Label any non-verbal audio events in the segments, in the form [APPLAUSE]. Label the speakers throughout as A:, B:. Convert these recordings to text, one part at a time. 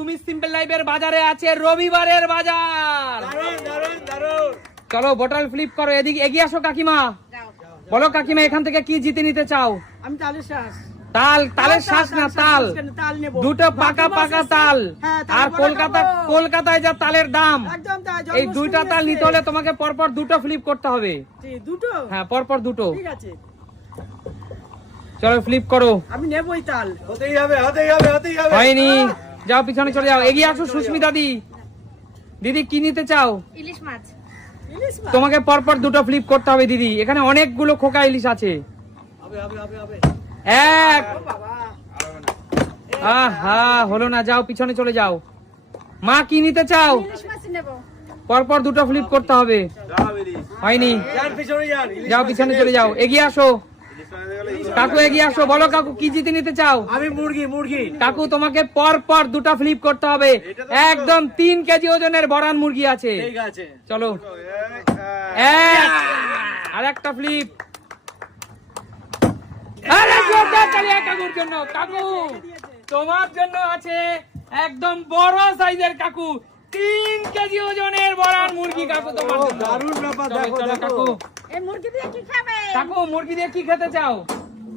A: Sumit simple লাইফের বাজারে আছে রবিবারের বাজার। চলো বোতল ফ্লিপ করো এদিকে এগিয়ে আসো কাকিমা। বলো কাকিমা এখান থেকে কি জিতে নিতে চাও?
B: আমি তালের শ্বাস
A: তাল তালের শ্বাস না তাল?
B: তাল
A: দুটো পাকা পাকা তাল।
B: হ্যাঁ,
A: আর কলকাতা কলকাতায় যা তালের দাম এই দুইটা তাল নিতে হলে তোমাকে পরপর দুটো ফ্লিপ করতে হবে।
B: দুটো?
A: হ্যাঁ পরপর দুটো।
B: ঠিক আছে।
A: চলো ফ্লিপ করো।
B: আমি নেবই তাল।
C: হতেই হবে হতেই হবে হতেই হবে।
A: হয়নি। যাও পিছনে চলে যাও। এগিয়ে আসো সুস্মিতা দি। দিদি কি নিতে চাও?
D: ইলিশ মাছ।
A: তোমাকে পরপর দুটো ফ্লিপ করতে হবে দিদি। এখানে অনেকগুলো খোকা ইলিশ আছে। এক। আহা হলো না যাও পিছনে চলে যাও। মা কি নিতে চাও?
D: ইলিশ মাছ নেব।
A: পরপর দুটো ফ্লিপ করতে হবে। হয়নি। যাও পিছনে চলে যাও। এগিয়ে আসো
C: ইলিশ মাছ গেলে ইলিশ মাছ।
A: কাকু এগিয়ে আসো বলো কাকু কি জিতে নিতে চাও?
C: আমি মুরগি মুরগি।
A: কাকু তোমাকে পর পর দুটো ফ্লিপ করতে হবে। একদম তিন কেজি ওজনের বরান মুরগি আছে।
C: ঠিক আছে।
A: চলো।
C: এক,
A: আর একটা ফ্লিপ আরে জোরদার তালি কাকুর জন্য। কাকু তোমার জন্য আছে একদম বড় সাইজের কাকু। তিন কেজি ওজনের বড়ার মুরগি কাকু তোমার
C: দারুণ ব্যাপার দেখো
A: কাকু
D: এই মুরগি দিয়ে কি খাবে?
A: কাকু মুরগি দিয়ে কি খেতে চাও?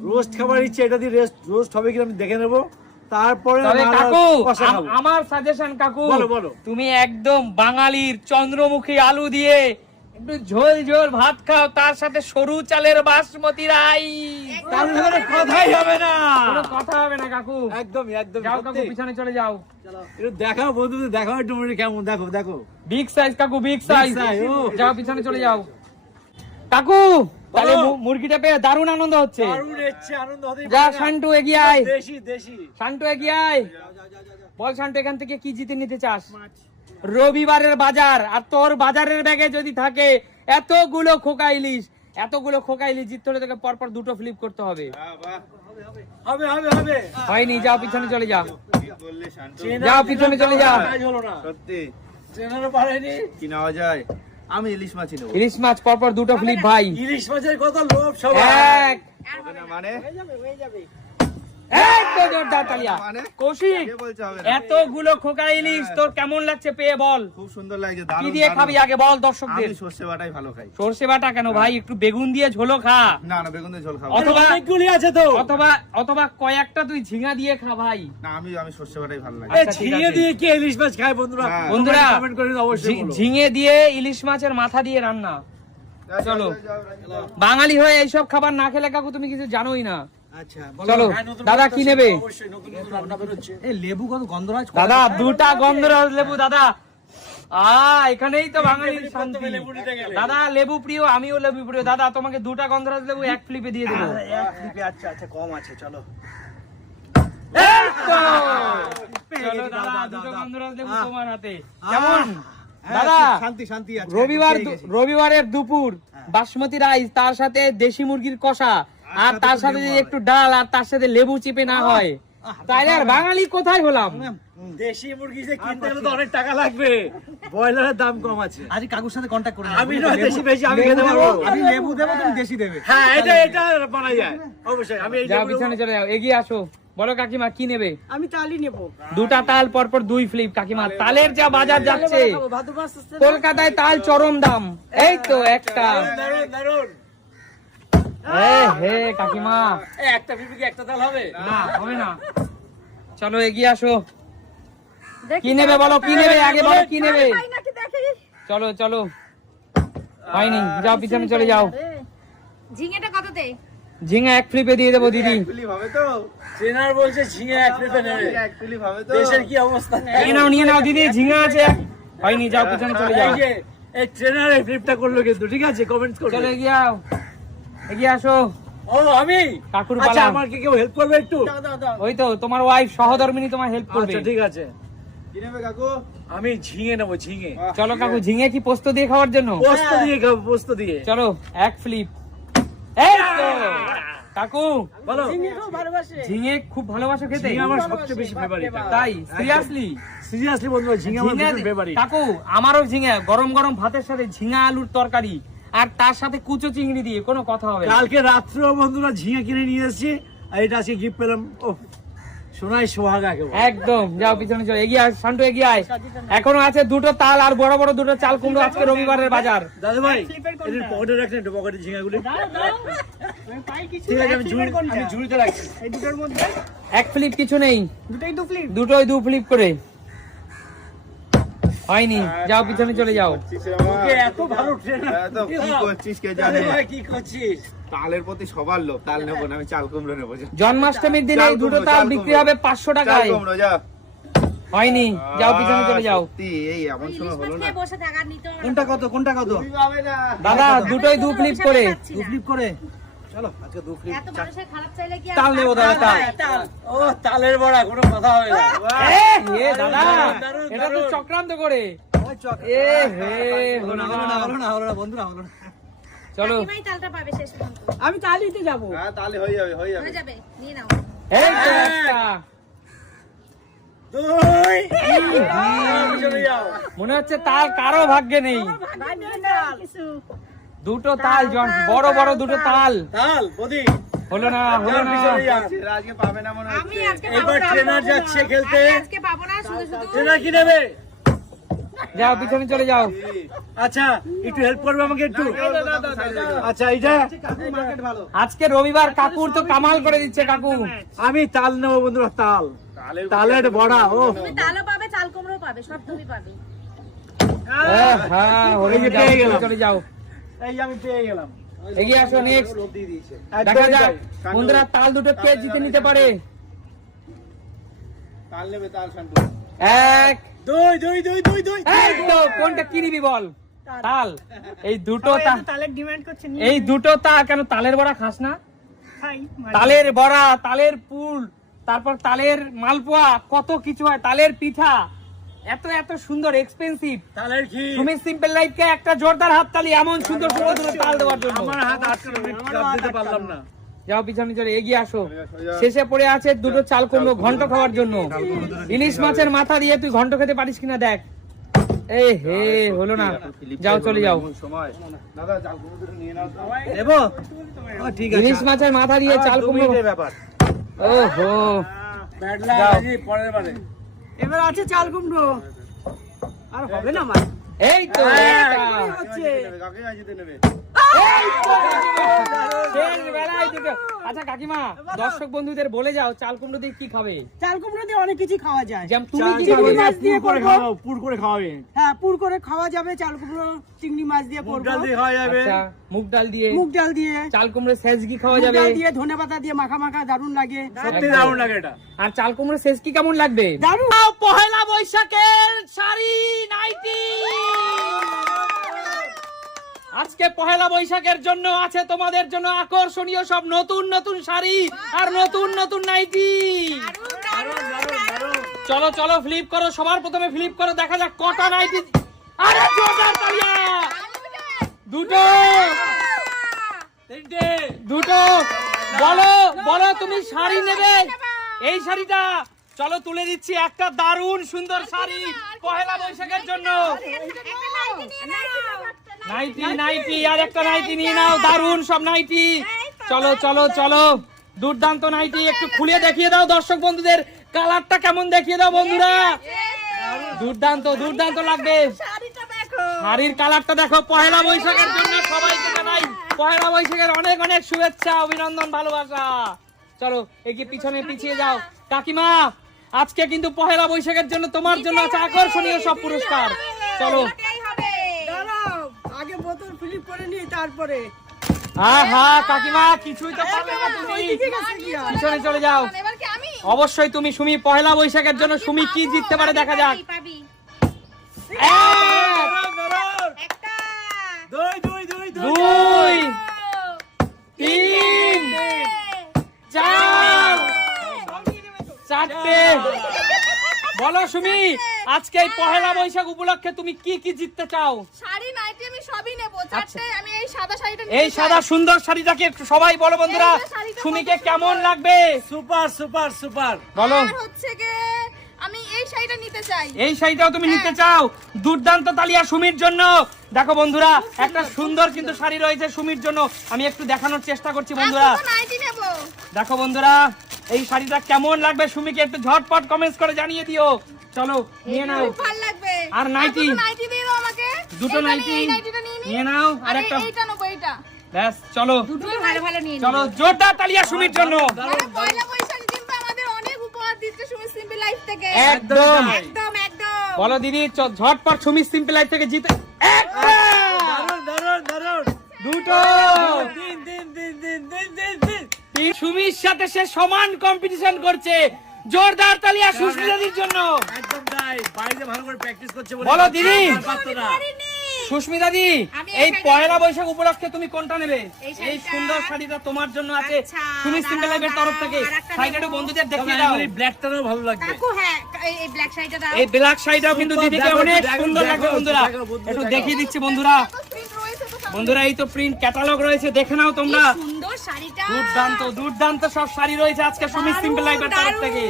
C: রোস্ট খাবার ইচ্ছে এটা দিয়ে রেস্ট রোস্ট হবে কি আমি দেখে নেব। তারপরে
A: কাকু। আমার সাজেশন কাকু
C: বলো, বলো।
A: তুমি একদম বাঙালির চন্দ্রমুখী আলু দিয়ে একটু ঝোল ঝোল ভাত খাও তার সাথে সরু চালের বাসমতি রাইস।
C: তার ভিতরে কথাই হবে না।
A: কোনো কথা হবে না কাকু।
C: একদমই একদম
A: যাও কাকু পিছনে চলে যাও।
C: একটু দেখাও বন্ধুদের দেখাও একটু কেমন দেখো দেখো।
A: বিগ সাইজ কাকু বিগ সাইজ যাও পিছনে চলে যাও। কাকু তাহলে মুরগিটা পেয়ে দারুণ আনন্দ হচ্ছে।
C: দারুণ আনন্দ
A: যা। শান্টু এগিয়ে আয়।
C: দেশি দেশি।
A: শান্টু এগিয়ে আয়। বল শান্টু এখান থেকে কি জিতে নিতে চাস? রবিবারের বাজার আর তোর বাজারের ব্যাগে যদি থাকে এতগুলো খোকা ইলিশ এতগুলো খোকা ইলিশ জিততে হলে তোকে পরপর দুটো ফ্লিপ করতে হবে।
C: হবে হবে হবে।
A: হয়নি যাও পিছনে চলে যা যাও, পিছনে চলে
C: না।
E: সত্যি। কি নেওয়া যায়? আমি ইলিশ মাছই নেব।
A: ইলিশ মাছ পরপর দুটো ফ্লিপ ভাই।
C: ইলিশ মাছের কত লোভ সবাই
A: এক।
E: মানে?
B: হয়ে যাবে হয়ে যাবে।
A: এতগুলো খোকা ইলিশ তোর কেমন লাগছে পেয়ে বল।
E: খুব সুন্দর লাগছে
A: কি দিয়ে খাবি আগে বল দর্শকদের?
E: সর্ষে বাটাই ভালো খাই।
A: সর্ষে বাটা কেন ভাই? একটু বেগুন দিয়ে ঝোলো খা।
E: না না বেগুন দিয়ে ঝোল খাব।
A: অথবা
C: অনেকগুলি আছে তো।
A: অথবা অথবা কয়েকটা তুই ঝিঙা দিয়ে খা ভাই।
E: না আমি আমি সর্ষে বাটাই ভালো লাগে।
C: এ,
A: আচ্ছা,
C: ঝিঙে দিয়ে কি ইলিশ মাছ খায় বন্ধুরা?
E: হ্যাঁ।
A: বন্ধুরা
C: কমেন্ট করে অবশ্যই
A: ঝিঙে দিয়ে ইলিশ মাছের মাথা দিয়ে রান্না। চলো। বাঙালি হয়ে এইসব খাবার না খেলে কাকু তুমি কিছু জানোই না। চলো
C: হ্যাঁ, নতুন
A: দাদা
C: নতুন
A: কি নেবে?
C: অবশ্যই নতুন নতুন রান্না বেরোচ্ছে এই লেবু কত গন্ধরাজ
A: দাদা দুটা গন্ধরাজ লেবু দাদা। আ এখানেই তো বাঙালির শান্তি
C: প্রথমে লেবু নিতে গেলে।
A: দাদা লেবু প্রিয় আমিও লেবু প্রিয়। দাদা তোমাকে দুটা গন্ধরাজ লেবু এক ফ্লিপে দিয়ে দেবো।
C: আচ্ছা আচ্ছা কম আছে চলো। হ্যাঁ,
A: রবিবার। রবিবারের দুপুর বাসমতি রাইস তার সাথে দেশি মুরগির কষা। আর তার সাথে যদি একটু ডাল আর তার সাথে লেবু চিপে না হয় তাইলে আর বাঙালি কোথায় হলাম?
C: দেশি মুরগি যে কিনতে গেলে তো অনেক টাকা লাগবে। ব্রয়লারের দাম কম আছে।
F: আজ কাকুর সাথে কন্ট্যাক্ট করে
C: আমি নয় দেশি বেশি আমি খেতে পারব।
F: আমি লেবু দেবো তুমি দেশি দেবে।
C: হ্যাঁ এটা এটা বানা যায়। অবশ্যই আমি এই
A: যা
C: লেবু-
A: পিছনে চলে যাও। এগিয়ে আসো। বলো কাকিমা কি নেবে?
B: আমি তালই নেব।
A: দুটা তাল পরপর দুই ফ্লিপ কাকিমা। তালের যা বাজার যাচ্ছে।
B: না?
A: কলকাতায় তাল চরম দাম। এই তো একটা।
C: দারুণ দারুণ
A: এ হে কাকিমা।
C: একটা পিপি কি একটা তাল হবে?
A: না হবে না। [LAUGHS] চলো এগিয়ে আসো। কি নেবে বলো কি নেবে? আগে বলো কি নেবে?
D: পাই নাকি দেখি
A: চলো চলো। হয়নি যাও পিছনে চলে যাও।
D: ঝিঙেটা কততে?
A: ঝিঙা এক ফ্লিপে দিয়ে দেবো দিদি।
C: ট্রেনার বলছে ঝিঙে এক নেবে। দেশের কি অবস্থা?
A: নিয়ে নাও নিয়ে নাও দিদি ঝিঙা আছে। হয়নি যাও পিছনে চলে যাও।
C: এই ট্রেনার এই ফ্লিপটা করল কিন্তু ঠিক আছে? কমেন্ট করো
A: চলে এগিয়ে আসো।
C: ও আমি?
A: কাকুর
C: আচ্ছা
A: পালা
C: আমার কি কেউ হেল্প করবে একটু?
B: দাও দাও দাও।
A: ওই তো তোমার ওয়াইফ সহধর্মিনী তোমার হেল্প করবে।
C: আচ্ছা ঠিক আছে।
E: কি নেবে কাকু?
C: আমি ঝিঙে নেব ঝিঙে।
A: চলো কাকু ঝিঙে কি পোস্ত দিয়ে খাওয়ার জন্য?
C: পোস্ত দিয়ে খাব পোস্ত দিয়ে।
A: চলো এক ফ্লিপ এই তো। কাকু
C: বলো।
A: ঝিঙে খুব ভালোবাসো খেতে।
C: আমার সবচেয়ে বেশি ফেভারিট
A: তাই সিরিয়াসলি
C: সিরিয়াসলি বন্ধুরা ঝিঙে আমার ফেভারিট
A: কাকু আমারও ঝিঙে গরম গরম ভাতের সাথে ঝিঙা আলুর তরকারি। আর তার সাথে কুচো চিংড়ি দিয়ে কোনো কথা হবে।
C: কালকে রাত্রেও বন্ধুরা ঝিঙে কিনে নিয়ে এসেছি আর এটা আজকে গিফট পেলাম। ও সোনাই সোহাগা।
A: একদম যাও পিছনে চলো এগিয়ে আয় শান্টু এগিয়ে আয়। এখনও আছে দুটো তাল আর বড় বড় দুটো চাল কুমড়ো আজকে রবিবারের বাজার।
C: দাদু ভাই এদের পকেটে রাখছেন একটু পকেটে ঝিঙাগুলি।
B: আমি পাই কিছু
C: ঠিক আছে আমি
B: এক
C: ঝুড়ি আমি ঝুড়িতে রাখছি।
B: এই দুটোর মধ্যে?
A: এক ফ্লিপ কিছু নেই।
B: দুটোই দু ফ্লিপ
A: দুটোই দু ফ্লিপ করে। হয়নি যাও পিছনে চলে যাও।
C: এত ভালো
E: কি করছিস কে জানে?
C: কি করছিস?
E: তালের প্রতি সবার লোভ তাল নেব না আমি চাল কুমড়ো নেব
A: জন্মাষ্টমীর দিনে দুটো তাল বিক্রি হবে পাঁচশো টাকায়।
E: কুমড়ো যা।
A: হয়নি যাও পিছনে চলে যাও।
E: এই এমন সময় হলো না।
F: কোনটা কত কোনটা কত?
A: দাদা দুটোই দু ফ্লিপ করে।
F: দু ফ্লিপ করে? চলো আজকে দু ফ্লিপ
D: এত মানুষের খারাপ চাইলে কি
F: তাল নেব দাদা তাল।
B: তাল
C: ও তালের বড়া কোনো কথা হবে না।
A: এ, এ দাদা এটা তো চক্রান্ত করে। এ হে
F: হলো না। হলো না হলো না হলো না বন্ধুরা হলো না।
A: চলো।
D: তালটা পাবে শেষ পর্যন্ত।
B: আমি তালিতে যাব।
E: হ্যাঁ তাহলে হয়ে যাবে হয়ে যাবে।
D: হয়ে যাবে নিয়ে নাও।
A: এই তো একটা।
C: দুই আমি চলে যাও।
A: মনে হচ্ছে তাল কারও ভাগ্যে নেই। দুটো তাল জন- বড় বড় দুটো তাল।
C: তাল বদি।
A: হলো না হলো না।
E: আজকে পাবে না মনে
D: আমি
E: হচ্ছে।
D: আজকে পাবো
C: এবার
D: না,
C: ট্রেনার যাচ্ছে খেলতে।
D: আজকে পাবো না শুধু শুধু।
C: ট্রেনার কি নেবে?
A: যাও পিছনে চলে যাও।
C: আচ্ছা একটু হেল্প করবে আমাকে একটু? আচ্ছা এইটা?
F: মার্কেট
A: আজকে রবিবার কাকুর তো কামাল করে দিচ্ছে কাকু।
C: আমি তাল নেব বন্ধুরা তাল।
E: তালের
C: বড়া ও
D: তুমি তালও পাবে চাল কুমড়ো পাবে সব তুমি পাবে।
A: হ্যাঁ, হ্যাঁ। চলে যাও।
C: এই আমি পেয়ে গেলাম।
A: এগিয়ে আসো নেক্সট দেখা যাক বন্ধুরা তাল দুটো কে জিতে নিতে পারে?
E: তাল নেবে তাল শান্তু।
A: এক।
C: দুই দুই দুই দুই দুই।
A: এই তো কোনটা কি নিবি বল? তাল। এই দুটো
B: তালের ডিমান্ড করছে
A: এই দুটো তাল কেন তালের বড়া খাস না? তালের বড়া তালের পুল তারপর তালের মালপোয়া কত কিছু হয় তালের পিঠা। এত এত সুন্দর এক্সপেন্সিভ
C: তালের কি
A: তুমি সিম্পল লাইফকে একটা জোরদার হাততালি এমন সুন্দর সুন্দর দুটো তাল দেওয়ার জন্য।
C: আমার হাত আটকানো দিতে পারলাম না।
A: যাও পিছনে চলে এগিয়ে আসো। শেষে পড়ে আছে দুটো চাল কুমড়ো ঘন্ট খাওয়ার জন্য। ইলিশ মাছের মাথা দিয়ে তুই ঘন্ট খেতে পারিস কিনা দেখ। এই হে হলো না। যাও চলে যাও।
E: এমন সময়। দাদা চাল কুমড়ো দুটো নিয়ে নাও তো।
F: দেবো ও ঠিক আছে।
A: ইলিশ মাছের মাথা দিয়ে চাল কুমড়ো ওহো।
C: পরের বারে।
B: এবার আছে চাল কুমড়ো আর হবে না আমার
A: এই তো
B: হচ্ছে
E: নেবে
A: আচ্ছা কাকিমা দর্শক বন্ধুদের বলে যাও চাল কুমড়ো দিয়ে কি খাবে?
B: চাল কুমড়ো দিয়ে অনেক কিছু খাওয়া যায়।
A: যেমন তুমি কি খাবে?
B: মাছ দিয়ে
C: করে
B: করব।
C: পুর করে খাওয়াবে।
B: হ্যাঁ পুর করে খাওয়া যাবে চাল কুমড়ো চিংড়ি মাছ দিয়ে করব।
C: ডাল দিয়ে খাওয়া যাবে।
A: আচ্ছা মুগ ডাল দিয়ে।
B: মুগ ডাল দিয়ে।
A: চাল কুমড়ো সেজকি খাওয়া যাবে?
B: ডাল দিয়ে ধনে পাতা দিয়ে মাখা মাখা দারুণ লাগে।
C: সত্যি দারুণ লাগে এটা।
A: আর চাল কুমড়ো সেজকি কেমন লাগবে?
B: দারুণ।
A: পহেলা বৈশাখের শাড়ি নাইটি আজকে পহেলা বৈশাখের জন্য আছে তোমাদের জন্য আকর্ষণীয় সব নতুন নতুন শাড়ি আর নতুন নতুন নাইটি চলো চলো ফ্লিপ করো, সবার প্রথমে ফ্লিপ করো, দেখা যাক কটা নাইটি আরে, জোরদার তালিয়া! দুটো। দুটো। বলো বলো, তুমি শাড়ি নেবে? এই শাড়িটা। চলো, তুলে দিচ্ছি একটা দারুণ সুন্দর শাড়ি পহেলা বৈশাখের জন্য। নাইটি নাইটি, আর একটা নাইটি নিয়ে নাও, দারুণ সব নাইটি। চলো চলো চলো। দুর্দান্ত নাইটি, একটু খুলে দেখিয়ে দাও দর্শক বন্ধুদের, কালারটা কেমন দেখিয়ে দাও বন্ধুরা? দুর্দান্ত দুর্দান্ত লাগবে। শাড়ির কালারটা দেখো, পহেলা বৈশাখের জন্য সবাইকে জানাই। পহেলা বৈশাখের অনেক অনেক শুভেচ্ছা, অভিনন্দন, ভালোবাসা। চলো, এগিয়ে পিছনে পিছিয়ে যাও। কাকিমা, আজকে কিন্তু পহেলা বৈশাখের জন্য তোমার জন্য আছে আকর্ষণীয় সব পুরস্কার। চলো।
B: বোতল করে নিই তারপরে।
A: হ্যাঁ হ্যাঁ কাকিমা কিছুই তো পারলে না তুমি।
B: ওইদিকে গেছে কি আর?
A: পিছনে চলে যাও।
D: এবার কি আমি?
A: অবশ্যই তুমি সুমি পহেলা বৈশাখের জন্য সুমি কি জিততে পারে দেখা যাক।
C: দুই
A: তিন চার। চারটে। বলো সুমি আজকে এই পহেলা বৈশাখ উপলক্ষে তুমি কি কি জিততে চাও?
D: শাড়ি আমি সবই নেব চারটে আমি এই সাদা শাড়িটা।
A: এই সাদা সুন্দর শাড়িটাকে একটু সবাই বলো বন্ধুরা
D: এই যে শাড়িটা
A: সুমিকে কেমন লাগবে?
C: Super super super.
A: বলো।
D: আর হচ্ছে গিয়ে আমি এই শাড়িটা নিতে চাই।
A: এই শাড়িটাও তুমি নিতে চাও? দুর্দান্ত তালিয়া সুমির জন্য। দেখো বন্ধুরা একটা সুন্দর কিন্তু শাড়ি রয়েছে সুমির জন্য। আমি একটু দেখানোর চেষ্টা করছি বন্ধুরা। দেখো বন্ধুরা এই শাড়িটা কেমন লাগবে সুমিকে একটু ঝটপট কমেন্টস করে জানিয়ে দিও। চলো নিয়ে নাও।
D: ভালো লাগবে।
A: আর নাইটি?
D: নাইটি দিয়ে দাও আমাকে।
A: দুটো নাইটি
D: নিয়ে, নাইটিটা নিয়ে
A: নিয়ে নাও আর একটা
D: এইটা নেব এইটা।
A: ব্যাস চলো।
D: দুটো ভালো ভালো নিয়ে
A: চলো জোরদার তালিয়া সুমির জন্য।
D: পয়লা বৈশাখে কিন্তু আমাদের অনেক উপহার দিচ্ছে সুমি সিম্পল লাইফ থেকে।
A: একদম।
D: একদম একদম
A: বলো দিদি ঝটপট সুমি সিম্পল লাইফ থেকে জিতে
C: দারুণ দারুণ দারুণ।
A: দুটো।
C: দিন দিন দিন দিন দিন দিন দিন।
A: তিন সুমির সাথে সে সমান কম্পিটিশন করছে। জোরদার তালিয়া সুস্মিতাদির জন্য।
C: একদম তাই বাড়িতে ভালো করে প্র্যাকটিস করছে বলে
A: বলো দিদি। সুস্মিতা দি এই
D: এই
A: পয়লা বৈশাখ উপলক্ষে তুমি কোনটা নেবে?
D: এই
A: সুন্দর শাড়িটা তোমার জন্য আছে
D: আচ্ছা,
A: সুমি সিম্পল তরফ থেকে। শাড়িটা একটু বন্ধুদের দেখিয়ে দাও।
C: এই ব্ল্যাকটারও ভালো লাগবে।
D: কাকু হ্যাঁ এই- এই ব্ল্যাক শাড়িটা দাও।
A: এই ব্ল্যাক শাড়িটাও কিন্তু দিদিকে অনেক সুন্দর লাগবে বন্ধুরা। একটু দেখিয়ে দিচ্ছি বন্ধুরা। বন্ধুরা এই তো প্রিন্ট ক্যাটালগ রয়েছে দেখে নাও তোমরা।
D: সুন্দর শাড়িটা।
A: দুর্দান্ত দুর্দান্ত সব শাড়ি রয়েছে আজকে সুমি সিম্পল লাইফের তরফ থেকে।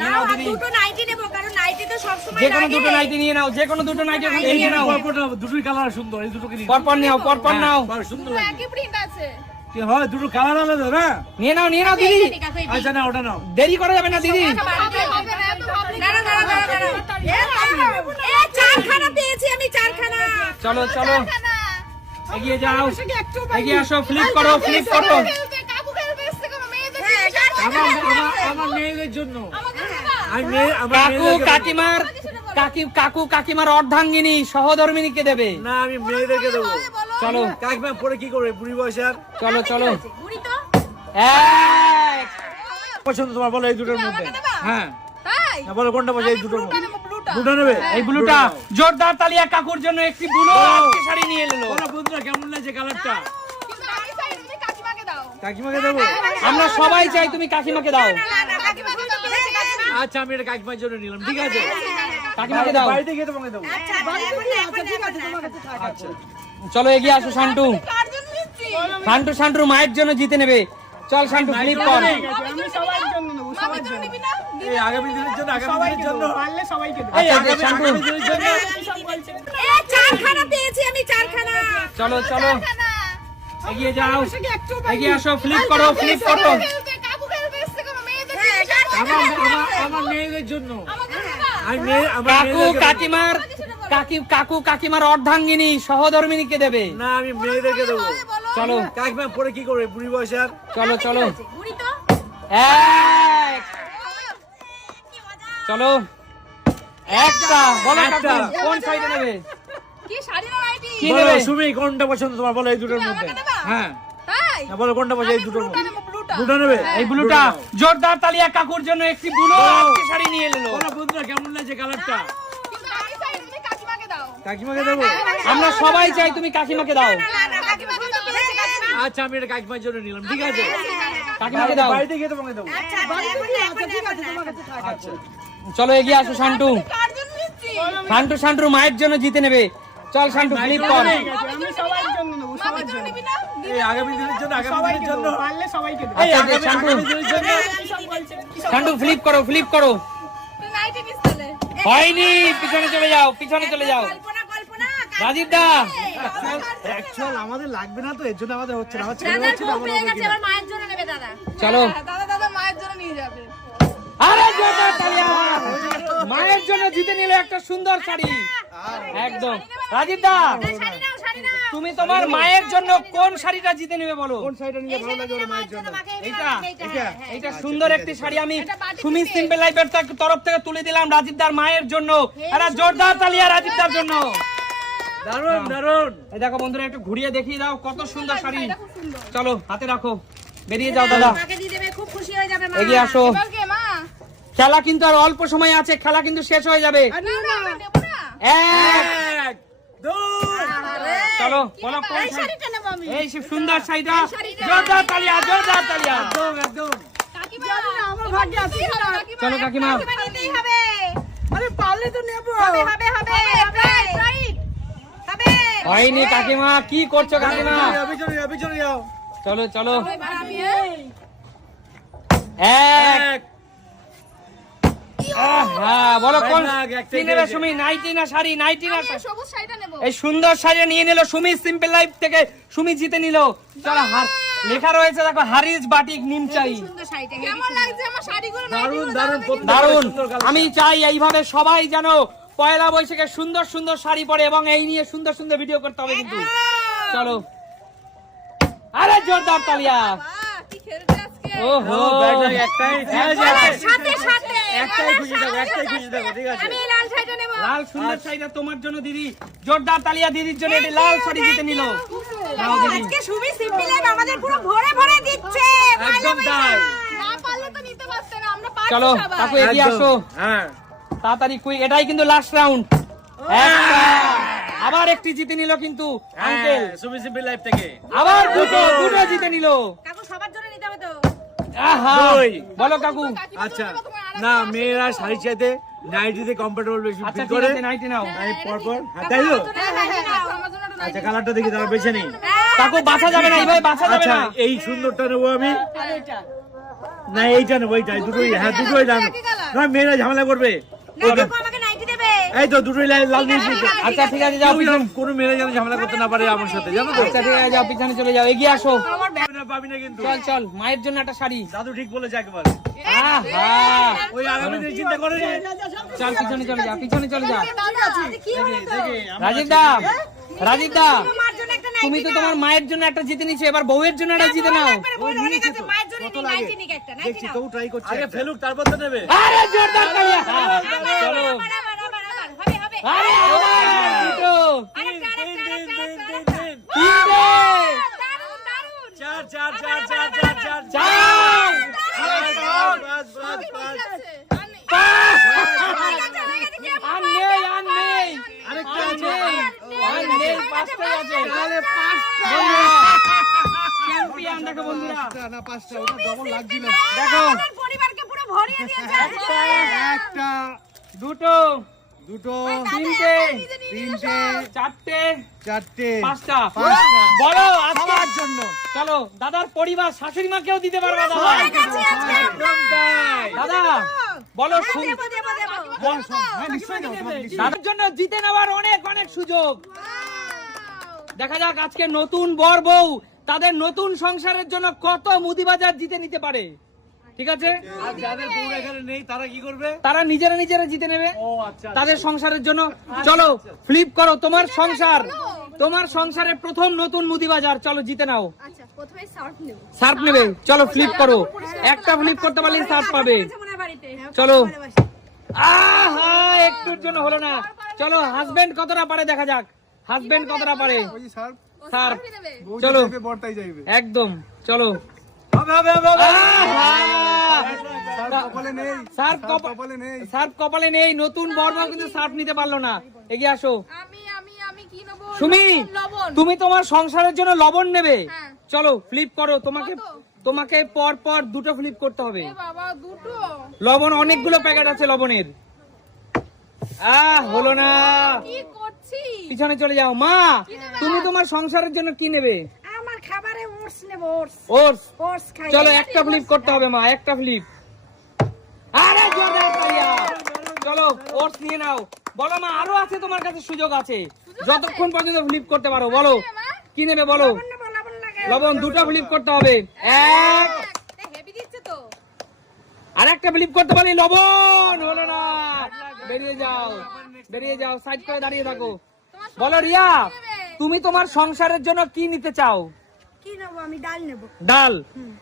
A: নাও দিদি
D: দুটো নাইটি নেব কারণ নাইটি তো সব সময়
A: যে কোনো দুটো নাইটি নিয়ে নাও যে কোনো দুটো নাইটি নিয়ে নাও।
C: পরপর দুটোই কালার সুন্দর এই দুটোকে নিয়ে।
A: পরপর নাও পরপর
C: হ্যাঁ,
A: নাও।
C: সুন্দর
D: একই প্রিন্ট আছে।
C: কি হয়? দুটো কালার আলাদা না?
A: নিয়ে নাও নিয়ে নাও দিদি।
D: ঠিক
C: আচ্ছা না ওটা নাও।
A: দেরি করা যাবে না দিদি। চলো চলো। এগিয়ে যাও। এগিয়ে আসো ফ্লিপ করো ফ্লিপ করো।
D: মেয়েদের
C: আমার মেয়েদের জন্য। আমি মেয়ে আমার
A: কাকু কাকিমার কাকি কাকু কাকিমার অর্ধাঙ্গিনী সহধর্মিনীকে দেবে।
C: না আমি মেয়েদেরকে দেবো।
A: চলো
C: কাকিমা পরে কি করবে? বুড়ি বয়সে আর?
A: চলো চলো।
D: বুড়ি
C: পছন্দ তোমার বলো এই দুটোর মধ্যে। হ্যাঁ। হ্যাঁ, বলো কোনটা বলছো এই দুটোর মধ্যে?
D: ব্লুটা
C: নেবে?
A: এই ব্লুটা জোরদার তালিয়া কাকুর জন্য একটি ব্লু আজকে শাড়ি নিয়ে এলো।
C: বলো বন্ধুরা কেমন লাগছে কালারটা?
D: কিন্তু আমি চাই তুমি কাকিমাকে দাও।
C: দেবো?
A: আমরা সবাই চাই তুমি কাকিমাকে দাও।
D: কাকিমা
C: আচ্ছা আমি এটা কাকিমার জন্য নিলাম ঠিক আছে?
A: কাকিমাকে দাও।
C: বাড়িতে গিয়ে তোমাকে দেবো।
D: আচ্ছা
C: আচ্ছা
A: চলো এগিয়ে আসো শান্টু।
D: কার জন্য
A: শান্টু শান্টু মায়ের জন্য জিতে নেবে। চল শান্টু ফ্লিপ কর।
B: আমি সবার জন্য নেব
D: মামির জন্য। নিবি না?
C: এই আগামী দিনের জন্য আগামী দিনের জন্য।
B: পারলে সবাইকে দেবো
C: এই
A: আচ্ছা,
C: আগামী দিনের জন্য।
D: এ চারখানা পেয়েছি আমি চারখানা।
A: চলো চলো। এগিয়ে যাও। এগিয়ে আসো ফ্লিপ করো ফ্লিপ করো।
D: মেয়েদের
C: আমার আমার আমার মেয়েদের জন্য। আমি মেয়ে আমার
A: কাকু কাকিমার কাকি কাকু কাকিমার অর্ধাঙ্গিনী সহধর্মিনীকে দেবে।
C: না আমি মেয়েদেরকে দেবো।
A: চলো।
C: কাকিমা পরে কি করবে? বুড়ি বয়সে আর
A: চলো। চলো এক চলো। একটা বলো
C: একটা।
A: কোন সাইডে নেবে?
D: কি শাড়ি না নাইটি
A: কি নেবে?
C: সুমি কোনটা পছন্দ তোমার? বলো এই দুটোর মধ্যে। হ্যাঁ।
D: তাই?
C: হ্যাঁ, বলো কোনটা পছন্দ? এই দুটোর মধ্যে।
D: ব্লুটা
C: দুটো নেবে?
A: এই ব্লুটা জোরদার তালিয়া কাকুর জন্য একটি ব্লু। আজকে শাড়ি নিয়ে এলো।
C: বলো বন্ধুরা কেমন লাগছে কালারটা?
D: কাকিমাকে দাও।
C: দেবো?
A: আমরা সবাই চাই তুমি কাকিমাকে দাও।
C: আচ্ছা আমি এটা কাকিমার জন্য নিলাম ঠিক আছে?
A: কাকিমাকে দাও।
C: বাড়িতে গিয়ে তোমাকে দেবো।
D: আচ্ছা না এখন ঠিক আছে তোমার কাছে
C: আচ্ছা।
A: চলো এগিয়ে আসো শান্টু। শান্টু শান্টু মায়ের জন্য জিতে নেবে। চল শান্টু ফ্লিপ কর।
B: আমি সবার জন্য নেব
D: মামির জন্য নিবি না?
C: এই আগামী দিনের জন্য আগামী
B: সবাইকে
C: দিনের জন্য।
B: দেবো। পারলে সবাইকে দেবো।
C: এই
A: আচ্ছা,
C: জন্য।
A: শান্টু ফ্লিপ করো ফ্লিপ করো। হয়নি পিছনে চলে যাও পিছনে চলে যাও।
D: কল্পনা কল্পনা
A: রাজীব দা।
F: অ্যাকচুয়াল আমাদের লাগবে না তো এর জন্য আমাদের হচ্ছে না আমার ছেলে হচ্ছে
A: চলো।
D: দাদা দাদা মায়ের জন্য নিয়ে যাবে।
A: মায়ের জন্য জিতে নিলে একটা সুন্দর শাড়ি। একদম। রাজীব দা
D: শাড়ি নাও শাড়ি নাও
A: তুমি তোমার মায়ের জন্য কোন শাড়িটা জিতে নেবে বলো?
F: কোন সাইডে নিলে ভালো লাগে ওর মায়ের জন্য?
A: এইটা?
D: এইটা।
A: এইটা সুন্দর একটি শাড়ি। আমি সুমি সিম্পল লাইফের তরফ থেকে তুলে দিলাম রাজীব দার মায়ের জন্য। একটা জোরদার তালিয়া রাজীব দার জন্য।
C: দারুণ দারুণ।
A: এই দেখো বন্ধুরা একটু ঘুরিয়ে দেখিয়ে দাও কত সুন্দর শাড়ি চলো হাতে রাখো। বেরিয়ে যাও দাদা।
D: মাকে দিয়ে দেবে খুব খুশি হয়ে যাবে
A: এগিয়ে আসো। খেলা কিন্তু আর অল্প সময় আছে খেলা কিন্তু শেষ হয়ে যাবে।
D: না না আমি নেব না।
A: এক চলো বলো
D: এই
A: সুন্দর শাড়িটা। জোরদার তালিয়া জোরদার তালিয়া।
D: কাকিমা
B: আমার ভাগ্যে আছে
D: নিতেই হবে, কাকিমা।
A: চলো, কাকিমা।
D: কাকিমা নিতেই হবে।
B: আরে পারলে তো নেব।
D: হবে হবে হবে রাইট রাইট হবে।
A: হয়নি কাকিমা কি করছ কাকিমা? চলো চলো এক হ্যাঁ বলো কোন কি নেবে সুমি নাইটি না শাড়ি নাইটি না
D: আমি সবুজ শাড়িটা নেব।
A: এই সুন্দর শাড়ি নিয়ে নিল সুমি সিম্পল লাইফ থেকে সুমি জিতে নিল। চলো হাত লেখা রয়েছে দেখো হারিস বাটিক নিমচাই
D: সুন্দর শাড়িটা কেমন লাগছে আমার শাড়িগুলো?
C: দারুণ।
A: আমি চাই এইভাবে সবাই যেন পয়লা বৈশাখে সুন্দর সুন্দর শাড়ি পরে এবং এই নিয়ে সুন্দর সুন্দর ভিডিও করতে হবে কিন্তু। চলো। আরে জোরদার তালিয়া। ওহো।
C: একটাই। আছে
D: সাথে সাথে
C: একটাই খুশি থাকো একটাই খুশি থাকো ঠিক আছে?
D: আমি লাল শাড়িটা নেব।
A: লাল সুন্দর শাড়িটা তোমার জন্য দিদি। জোরদার তালিয়া দিদির জন্য লাল শাড়ি জিতে নিল।
D: আজকে সুবি সিম্পল আমাদের পুরো ভরে ভরে দিচ্ছে।
A: একদম তাই।
D: না পারলে তো নিতে পারতে না আমরা পারছি
A: চলো কাকু এগিয়ে আসো।
C: হ্যাঁ।
A: তাড়াতাড়ি কুইক এটাই কিন্তু লাস্ট রাউন্ড আবার একটি জিতে নিল কিন্তু আঙ্কেল
C: হ্যাঁ সুবি সিম্পল লাইফ থেকে।
A: আবার দুটো দুটো জিতে নিল।
D: কাকু সবার জন্য নিতে হবে তো।
C: দুই।
A: বলো কাকু।
C: আচ্ছা না মেয়েরা শাড়ি চাইতে নাইটিতে কমফোর্টেবল বেশি
A: আচ্ছা
C: ফিল করে।
A: নাইটি নাও।
C: আমি পর পর হ্যাঁ তাই তো
D: হ্যাঁ, হ্যাঁ, হ্যাঁ,
C: আচ্ছা কালারটা দেখি তাহলে বেছে নেই।
A: কাকু বাঁচা যাবে না এইভাবে বাঁচা যাবে
C: আচ্ছা
A: না।
C: এই সুন্দরটা নেব আমি। না এইটা নেব এইটাই দুটোই হ্যাঁ দুটোই দাম। না মেয়েরা ঝামেলা করবে। এই তো দুটোই লাইন লাল নিয়ে এসেছে।
A: আচ্ছা ঠিক আছে যাও পিছনে
C: কোনো মেয়েরা যেন ঝামেলা করতে না পারে আমার সাথে জানো তো
A: আচ্ছা ঠিক আছে যাও পিছনে চলে যাও এগিয়ে আসো
C: পাবি না, কিন্তু
A: চল চল মায়ের জন্য একটা শাড়ি
C: দাদু ঠিক বলেছে একবার
A: আহা
C: ওই আগামী দিন চিন্তা করে নি।
A: চল পিছনে চলে যা পিছনে চলে যা
D: দাদা কি হলো তো
A: রাজীব দা রাজীব দা
D: তোমার জন্য একটা
A: তুমি তো তোমার মায়ের জন্য একটা জিতে নিছো এবার বউয়ের জন্য একটা জিতে নাও
D: অনেক আছে মায়ের জন্য নি নাইটি নিক একটা নাইটি
F: দেখছি
D: নাও
F: তবু ট্রাই করছি
C: আগে ফেলুক তারপর তো নেবে
A: আরে জোরদার চলো দুটো দুটো তিনটে
F: তিনটে
A: চারটে
F: চারটে
A: পাঁচটা।
F: পাঁচটা।
A: বলো
F: জন্য।
A: চলো দাদার পরিবার শাশুড়ি মাকেও দিতে পারবে দাদা দাদা বলো। দাদার জন্য জিতে নেওয়ার অনেক অনেক সুযোগ। দেখা যাক আজকে নতুন বর বউ তাদের নতুন সংসারের জন্য কত মুদি বাজার জিতে নিতে পারে। ঠিক আছে?
C: আর যাদের বউ এখানে নেই তারা কি করবে?
A: তারা নিজেরা নিজেরা জিতে নেবে।
C: ও আচ্ছা
A: তাদের সংসারের জন্য। চলো ফ্লিপ করো তোমার সংসার। তোমার সংসারে প্রথম নতুন মুদি বাজার। চলো জিতে নাও।
D: আচ্ছা প্রথমে সার্ফ নেব।
A: নেবে। চলো ফ্লিপ করো। একটা ফ্লিপ করতে পারলে সার্ফ পাবে।
D: হয়
A: চলো। আহা একটুর জন্য হলো না। চলো হাজবেন্ড কতটা পারে দেখা যাক। হাজবেন্ড কতটা পারে?
F: সার্ফ
A: চলো। একদম। চলো।
F: সার্ফ কপালে নেই।
A: নতুন বর্মা কিন্তু সার্ফ নিতে পারল না। এগিয়ে আসো।
D: আমি আমি আমি কি নেব?
A: সুমি তুমি তোমার সংসারের জন্য লবণ নেবে।
D: হ্যাঁ।
A: চলো ফ্লিপ করো। তোমাকে তোমাকে পর পর দুটো ফ্লিপ করতে হবে।
D: এ বাবা দুটো।
A: লবণ অনেকগুলো প্যাকেট আছে লবণের। আহ হলো না। পিছনে চলে যাও। মা তুমি তোমার সংসারের জন্য কি নেবে?
B: ওটস নেব ওটস
A: ওটস
B: ওটস খাই।
A: চলো একটা ফ্লিপ করতে হবে মা একটা ফ্লিপ আরে জোরদার। চলো ওটস নিয়ে নাও। বলো মা আরও আছে তোমার কাছে সুযোগ আছে। যতক্ষণ পর্যন্ত ফ্লিপ করতে পারো বলো। কি নেবে বলো?
B: লবণ
A: দুটো ফ্লিপ করতে হবে। এক। আর একটা ফ্লিপ করতে পারি লবণ। হলো না। বেরিয়ে যাও। বেরিয়ে যাও সাইড করে দাঁড়িয়ে থাকো। বলো রিয়া তুমি তোমার সংসারের জন্য কি নিতে চাও?
B: আমি ডাল নেব।
A: ডাল?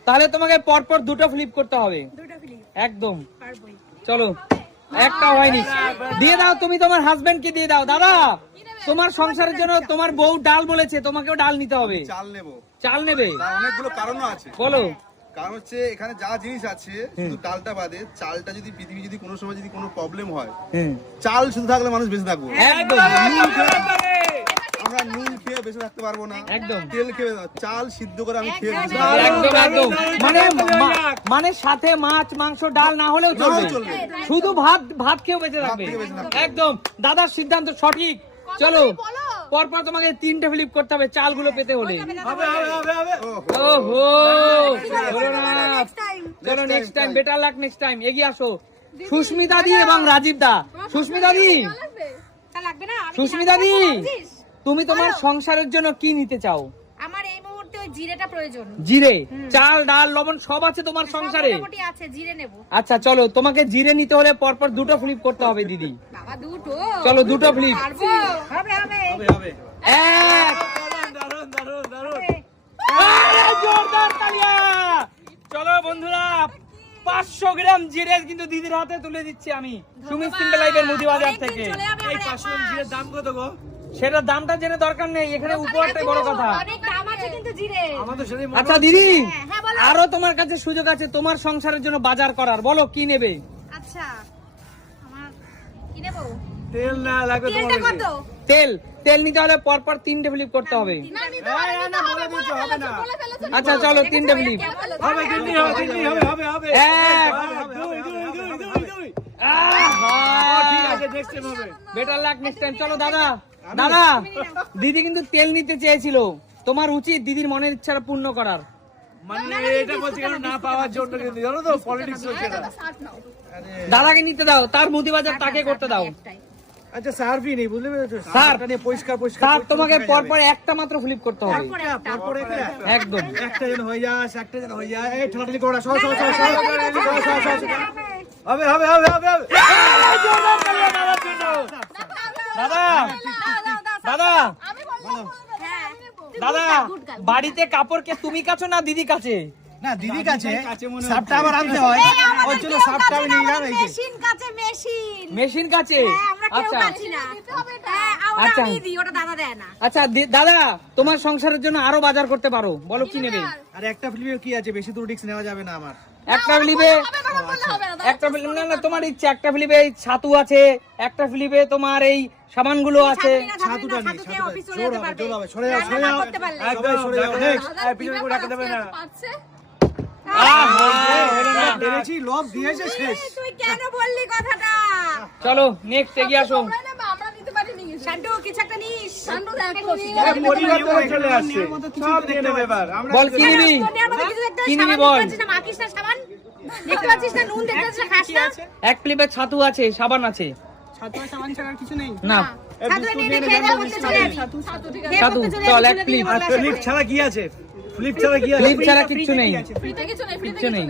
A: তাহলে তোমাকে পরপর দুটো ফ্লিপ করতে হবে।
B: দুটো ফিলি
A: একদম। চলো। একটা হয়নি। দিয়ে দাও তুমি তোমার হাজবেন্ড কে দিয়ে দাও। দাদা তোমার সংসারের জন্য তোমার বউ ডাল বলেছে তোমাকেও ডাল নিতে হবে।
F: চাল নেব।
A: চাল নেবে?
F: অনেকগুলো কারণও আছে।
A: বলো।
F: কারণ হচ্ছে এখানে যা জিনিস আছে শুধু ডালটা বাদে চালটা যদি পৃথিবী যদি কোনো সময় যদি কোনো প্রবলেম হয় চাল শুধু থাকলে মানুষ বেঁচে থাকব।
A: একদম।
F: আমরা নুন খেয়ে বেঁচে থাকতে পারব না।
A: একদম।
F: তেল খেয়ে চাল সিদ্ধ করে আমি খেয়ে
A: একদম। একদম মানে মানে সাথে মাছ মাংস ডাল না হলেও চলবে। শুধু ভাত ভাত খেয়েও বেঁচে থাকবে।
F: খেয়ে বেঁচে থাকবে।
A: একদম। দাদার সিদ্ধান্ত সঠিক। চলো। পরপর তোমাকে তিনটে ফ্লিপ করতে হবে চালগুলো পেতে হলে।
F: ওহো।
A: চলো
F: next time
A: better luck next time এগিয়ে আসো। সুস্মিতা দি এবং রাজীব দা। সুস্মিতা দি।
D: তা লাগবে না আমি কি
A: সুস্মিতা দি? তুমি তোমার সংসারের জন্য কি নিতে চাও?
D: আমার এই মুহূর্তে ওই জিরেটা প্রয়োজন।
A: জিরে চাল ডাল লবণ সব আছে তোমার সংসারে?
D: মোটামুটি আছে জিরে নেব।
A: আচ্ছা চলো তোমাকে জিরে নিতে হলে পরপর দুটো ফ্লিপ করতে হবে দিদি।
D: বাবা দুটো?
A: চলো দুটো ফ্লিপ
D: পারব? হবে হবে।
C: হবে হবে।
A: এক।
C: দারুণ দারুণ দারুণ
A: আরে জোরদার তালিয়া! চলো বন্ধুরা পাঁচশো গ্রাম জিরে কিন্তু দিদির হাতে তুলে দিচ্ছি আমি। সুমিত সিম্পল লাইফের মুদি বাজার থেকে।
C: এই পাঁচশো
D: মাস।
C: জিরের দাম কত গো?
A: সেটার দামটা জেনে দরকার নেই এখানে উপহারটাই বড় কথা।
D: অনেক দাম আছে কিন্তু জিরে।
C: আমার তো সেটাই
A: আচ্ছা দিদি
D: হ্যাঁ, হ্যাঁ,
A: আরও তোমার কাছে সুযোগ আছে তোমার সংসারের জন্য বাজার করার। বলো কি নেবে?
D: আচ্ছা আমার কি নেব?
C: তেল না লাগবে তোমার
A: তেল তেল নিতে হলে পরপর তিনটে ফ্লিপ করতে হবে। আচ্ছা চলো তিনটে
C: flip
A: better luck next time চলো দাদা। দাদা দিদি কিন্তু তেল নিতে চেয়েছিল তোমার উচিত দিদির মনের ইচ্ছাটা পূর্ণ করার
C: মানে এটা বলছি কেন না পাওয়ার জন্য কিন্তু জানো তো পলিটিক্স হচ্ছে না
A: দাদাকে নিতে দাও তার মুদি বাজার তাকে করতে দাও
C: আচ্ছা সার্ভই নেই বুঝলে
A: স্যার।
C: সারটা নিয়ে পরিষ্কার পরিষ্কার
A: তোমাকে পরপর একটা মাত্র ফ্লিপ করতে হবে
C: তারপরে
A: একদম
C: একটা যেন হয়ে যায় একটা যেন হয়ে যায় এই সর, সর, সর, সর। হবে হবে হবে
A: দাদা! দাদা! দাদা বাড়িতে কাপড় কে তুমি কাছো না দিদি কাছে?
C: না দিদি কাছে। সাপটা আবার আনতে হয়। ওই জন্য সাপটা আমি এই যে।
D: মেশিন কাছে মেশিন।
A: মেশিন কাছে?
D: হ্যাঁ
A: আচ্ছা।
D: কাছি না। হ্যাঁ
A: আচ্ছা।
D: আমি ওটা দাদা দেয় না।
A: আচ্ছা দাদা তোমার সংসারের জন্য আরও বাজার করতে পারো। বলো কি নেবে?
C: আর একটা ফিল্মে কি আছে? বেশি দূর রিস্ক নেওয়া যাবে না আমার।
A: একটা ফ্লিপে একটা ফ্লিপ না না তোমার ইচ্ছে একটা ফ্লিপে এই ছাতু আছে একটা ফ্লিপে তোমার এই সাবানগুলো আছে।
C: ছাতুটা নেই
D: চলে
C: জোর
D: যেতে
C: হবে
D: পারবে।
C: জোর হবে সরে যাও সরে যাও একদম সরে যাও নেক্সট পিছনে করে রাখতে দেবে না।
A: আহা!
C: পেরেছি লোভ দিয়েছে শেষ।
D: তুই কেন বললি কথাটা?
A: চলো নেক্সট এগিয়ে আসো।
D: শান্টু কিছু একটা নিস। শান্টু
C: পরিবার করে চলে আসছে। সব নেবে এবার। আমরা
A: বল কি নিবি কি নিবি বল।
D: মাখিস না সাবান? দেখতে পাচ্ছিস না? নুন দেখতে পাচ্ছিস না? খাস না?
A: এক ফ্লিপে ছাতু আছে সাবান আছে।
B: ছাতু আর সাবান ছাড়া কিছু নেই?
A: না।
D: ছাতু চলে
A: এক।
C: ফ্লিপ ছাড়া কি আছে? ফ্লিপ ছাড়া কি আছে?
A: ফ্লিপ ছাড়া নেই। নেই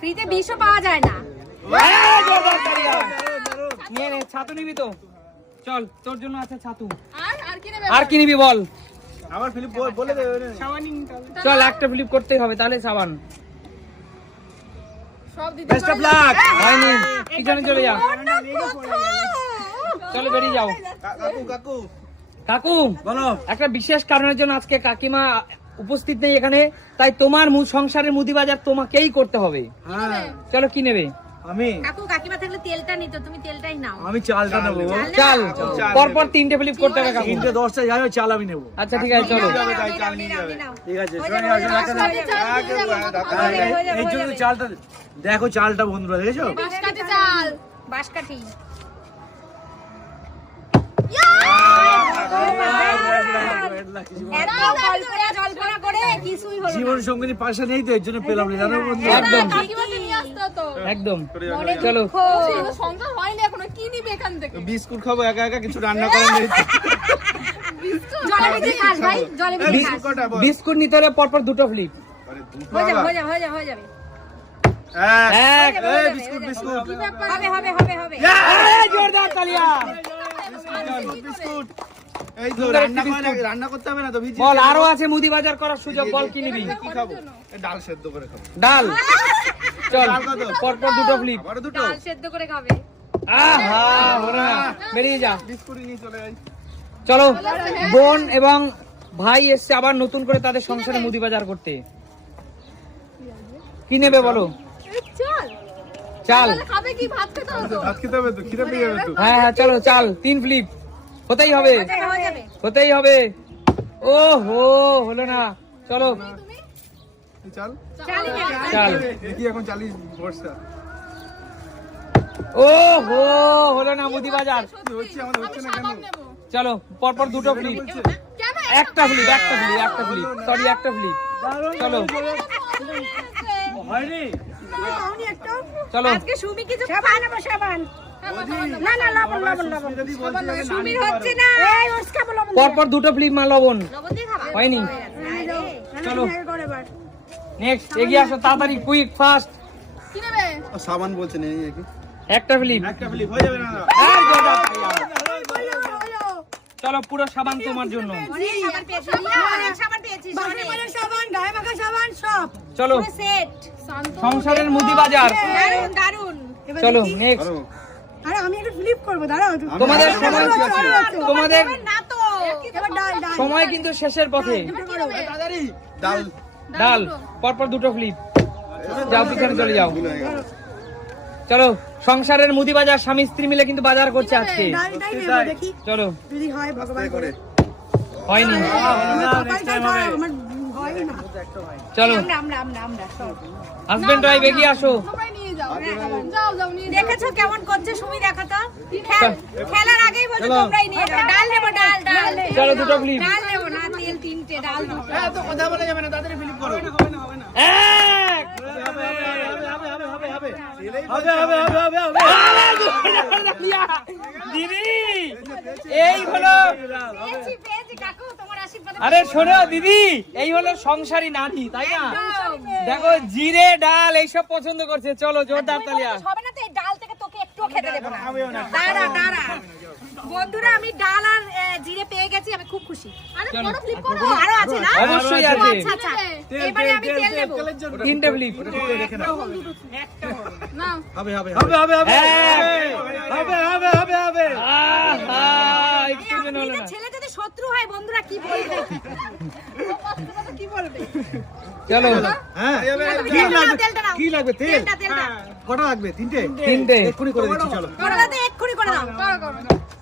D: ফ্রিতে বিশও পাওয়া যায় না।
A: নিয়ে নে ছাতু নিবি তো। চল তোর জন্য আছে ছাতু। আর কি নিবি বল।
C: আমার ফিলিপ বলে।
B: সাবানই নিতে হবে
A: চল একটা ফ্লিপ করতেই হবে তাহলে সাবান।
C: বেস্ট অফ লাক
A: হয়নি। পিছনে চলে যা। চলো বেরিয়ে যাও।
F: কাকু কাকু।
A: কাকু
C: বলো।
A: একটা বিশেষ কারণের জন্য আজকে কাকিমা উপস্থিত নেই এখানে তাই তোমার মু- সংসারের মুদি বাজার তোমাকেই করতে হবে।
C: হ্যাঁ।
A: চলো কি নেবে?
C: আমি?
D: কাকু কাকিমা থাকলে তেলটা নিত তুমি তেলটাই নাও।
C: আমি চালটা নেব।
A: চাল পরপর তিনটে ফ্লিপ করতে হবে কাকু।
C: তিনটে দশটা যাই ওই চাল আমি নেব।
A: আচ্ছা ঠিক আছে চলো।
F: নিয়ে যাবে।
C: ঠিক আছে
D: হয়ে হয়ে।
F: হ্যাঁ, হ্যাঁ,
D: হয়ে। হয়ে
C: এই
D: হয়ে
C: জন্য চালটা দেখো চালটা বন্ধুরা দেখেছ?
D: বাঁশকাঠি চাল। বাঁশকাঠি। এত কল্পনা জল্পনা করে কিছুই হলো
C: জীবন সঙ্গিনী পাশে নেই তো এর জন্য পেলাম না জানো বন্ধু
A: একদম। একদম। চলো।
D: সংসার হয়নি এখনও কি নিবে এখান থেকে?
F: বিস্কুট খাব একা একা কিছু রান্না করেন বিস্কুট? কটা বল?
A: বিস্কুট নিতে হলে পরপর দুটো ফ্লিপ।
D: হয়ে যাবে হয়ে যাবে হয়ে যাবে হয়ে যাবে। হয়ে হয়ে
A: আরও আছে মুদি বাজার করার সুযোগ বল কি নিবি?
F: কি খাব? এই ডাল সেদ্ধ করে খাব।
A: ডাল। [LAUGHS] চল? পরপর দুটো ফ্লিপ
F: আবারও দুটো।
D: ডাল সেদ্ধ করে খাবে।
A: আহা হলো বেরিয়ে যা।
F: বিস্কুটই নিয়ে চলে যাই।
A: চলো বোন এবং ভাই এসছে আবার নতুন করে তাদের সংসারে মুদি বাজার করতে। কি নেবে? বলো?
D: চাল।
A: হ্যাঁ হ্যাঁ চলো চাল তিন ফ্লিপ হতেই হবে। হতেই হবে। ও হো হলো না। চলো।
F: চাল?
A: চাল।
F: দেখি এখন চালিশ বর্ষা।
A: ও হো হলো না মুদি বাজার
F: হচ্ছে? আমাদের হচ্ছে না কেন?
A: চলো পরপর দুটো ফ্লিপ একটা ফ্লিপ একটা ফ্লিপ একটা ফ্লিপ সরি একটা ফ্লিপ চলো। চলো।
D: আজকে সুমি কিছু সাবান সাবান।
A: পরপর দুটো ফ্লিপ মা লবণ।
D: লবণ দিয়ে খাবা?
A: হয়নি। চলো। নেক্সট এগিয়ে আসো তাড়াতাড়ি কুইক ফাস্ট
D: কি নেবে?
F: সাবান নেই
A: একটা
C: একটা হয়ে যাবে না
A: চলো পুরো সাবান তোমার জন্য। চলো। সংসারের মুদি বাজার। চলো
B: আমি একটু ফ্লিপ দাঁড়াও।
A: তোমাদের সময় কিন্তু শেষের পথে।
F: ডাল
A: পরপর দুটো ফ্লিপ। যাও পিছনে চলে যাও।
F: হয়ে।
A: চলো সংসারের মুদি বাজার স্বামী স্ত্রী মিলে কিন্তু বাজার করছে আজকে। চলো।
B: যদি হয় ভগবান
F: করে।
A: হয়নি।
B: হয়
A: চলো। হাজবেন্ড ওয়াইফ এগিয়ে আসো।
D: দেখেছ কেমন করছে? সুমি দেখো তো। খেলার আগেই বলছো
A: চলো।
D: তোমরাই নিয়ে যাও। ডাল নেব ডাল ডাল।
A: চলো দুটো ফ্লিপ।
D: ডাল নেব না তেল তিনটে ডাল দুটো।
A: এক!
C: হবে হবে হবে হবে হবে
A: দিদি! এই হলো
D: পেয়েছি পেয়েছি কাকু তোমার আশীর্বাদে
A: আরে শোনো দিদি এই হলো সংসারী নারী তাই না? দেখো জিরে ডাল এইসব পছন্দ করছে। চলো জোরদার তালিয়া।
D: হবে না তো এই ডাল থেকে তোকে একটুও খেতে দেবো না। দাঁড়া দাঁড়া। বন্ধুরা আমি ডাল আর জিরে পেয়ে গেছি আমি খুব খুশি। আরে বড় ফ্লিপ করো? আরও আছে না?
A: অবশ্যই আছে।
D: আচ্ছা আচ্ছা। এবারে আমি তেল নেব।
A: তিনটে ফ্লিপ
C: হবে হবে হবে। হবে হবে হবে। হবে হবে হবে
A: আহা, একটু যেন হলো না।
D: ছেলে যদি শত্রু হয় বন্ধুরা কি বলবে? কি বলবে?
C: হ্যাঁ? কি লাগবে? কি লাগবে? তেল?
D: তেলটা তেলটা।
C: কটা লাগবে? তিনটে?
A: তিনটে।
C: এক্ষুনি করে দিচ্ছি চলো।
D: এক্ষুনি করে দাও।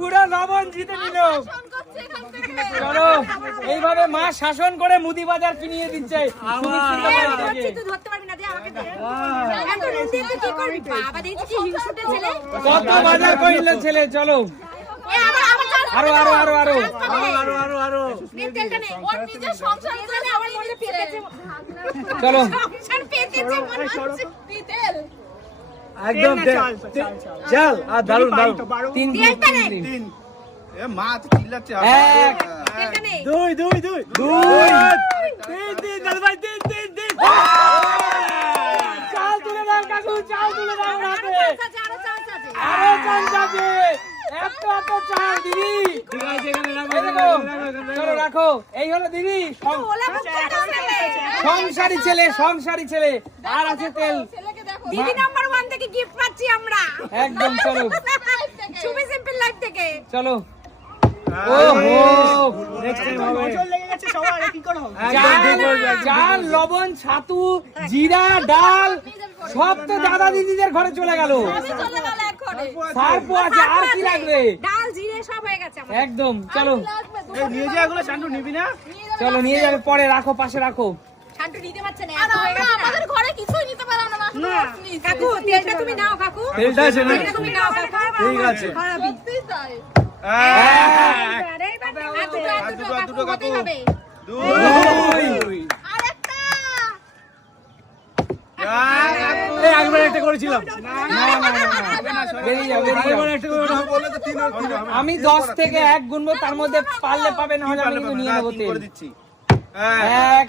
A: পুরো লবণ জিতে নিল চলো এইভাবে মা শাসন করে মুদি বাজার কিনিয়ে দিচ্ছে। কত বাজার করিল ছেলে? চলো।
D: আরও আরও আরও আরও আরও
A: চলো
C: একদম চাল আর দারুণ দারুণ
A: তিন তিন
D: নে।
F: তিন। এ মা তো চিল্লাচ্ছে
A: এক।
C: দুই দুই দুই।
A: দুই।
C: তিন তিন দাদু ভাই তিন তিন তিন।
A: চাল তুলে দাও কাকু চাল তুলে দাও
D: আচ্ছা আরও চাল
A: যাবে এত এত চাল দিদি
C: ঠিক আছে এখানে রাখো
A: চলো রাখো। এই হলো দিদি সংসারী ছেলে সংসারী ছেলে। আর আছে তেল।
D: দিদি নাম্বার থেকে গিফট পাচ্ছি আমরা।
A: একদম চলো।
D: সুমি সিম্পল লাইফ থেকে।
A: চলো। ওহো
C: নেক্সট টাইম হবে।
A: চাল চাল লবণ ছাতু জিরা ডাল সব তো দাদা দিদিদের ঘরে চলে গেল। আর কি লাগবে?
D: ডাল জিরে সব হয়ে গেছে
A: একদম চলো।
C: নিয়ে যা এগুলো নিবি না?
A: চলো নিয়ে যাবে পরে রাখো পাশে রাখো। আমি দশ থেকে এক গুনবো তার মধ্যে পারলে পাবে না হলে আমি নিয়ে নেব এক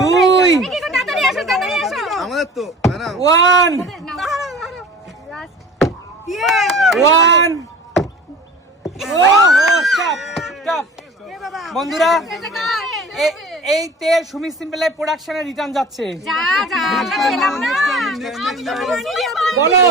A: দুই।
F: আমাদের তো
A: ওয়ান। ওয়ান। বন্ধুরা এই তেল সুমি সিম্পল প্রোডাকশনে প্রোডাকশনের রিটার্ন যাচ্ছে। বলো।